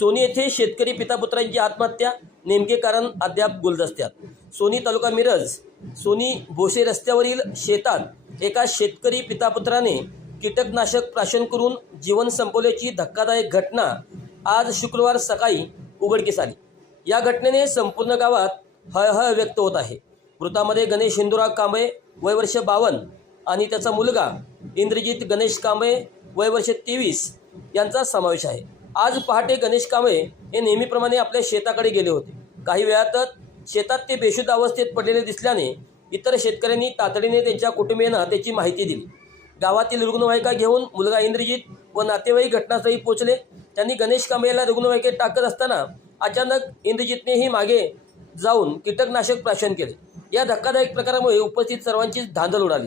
Sony येथे शेतकरी पितापुत्रांची आत्महत्या नेमके कारण अद्याप गुलदस्त्यात. सोनी तालुका मिरज सोनी भोसे रस्त्यावरील शेतात एका शेतकरी पितापुत्राने कीटकनाशक प्राशन करून जीवन संपवल्याची धक्कादायक घटना आज शुक्रवार सकाळी उघडकीस आली. या घटनेने संपूर्ण गावात हळहळ व्यक्त होत आहे. मृतामध्ये गणेश हिंदुराव कांबळे वय वर्ष बावन्न आणि त्याचा मुलगा इंद्रजित गणेश कांबळे वय वर्ष तेवीस यांचा समावेश आहे. आज पहाटे गणेश कांबळे हे नेहमीप्रमाणे आपल्या शेताकडे गेले होते. काही वेळातच शेतात ते बेशुद्ध अवस्थेत पडलेले दिसल्याने इतर शेतकऱ्यांनी तातडीने त्यांच्या कुटुंबियांना त्याची माहिती दिली. गावातील रुग्णवाहिका घेऊन मुलगा इंद्रजित व नातेवाईक घटनास्थळी पोहोचले. त्यांनी गणेश कांबळेला रुग्णवाहिकेत टाकत असताना अचानक इंद्रजितनेही मागे जाऊन कीटकनाशक प्राशन केले. या धक्कादायक प्रकारामुळे उपस्थित सर्वांचीच धांदल उडाली.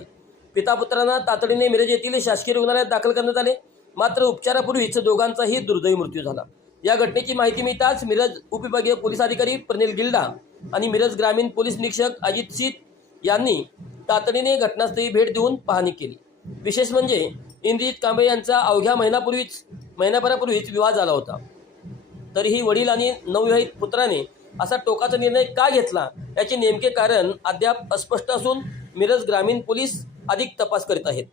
पितापुत्रांना तातडीने मिरज येथील शासकीय रुग्णालयात दाखल करण्यात आले. मात्र उपचारापूर्वीच दोघांचाही दुर्दैवी मृत्यू झाला. या घटनेची माहिती मिळताच मिरज उपविभागीय पोलीस अधिकारी प्रनिल गिल्डा आणि मिरज ग्रामीण पोलीस निरीक्षक अजित सीत यांनी तातडीने घटनास्थळी भेट देऊन पाहणी केली. विशेष म्हणजे इंद्रजित कांबळे यांचा अवघ्या महिनापूर्वीच महिनाभरापूर्वीच विवाह झाला होता. तरीही वडील आणि नवविवाहित पुत्राने असा टोकाचा निर्णय का घेतला याचे नेमके कारण अद्याप अस्पष्ट असून मिरज ग्रामीण पोलीस अधिक तपास करीत आहेत.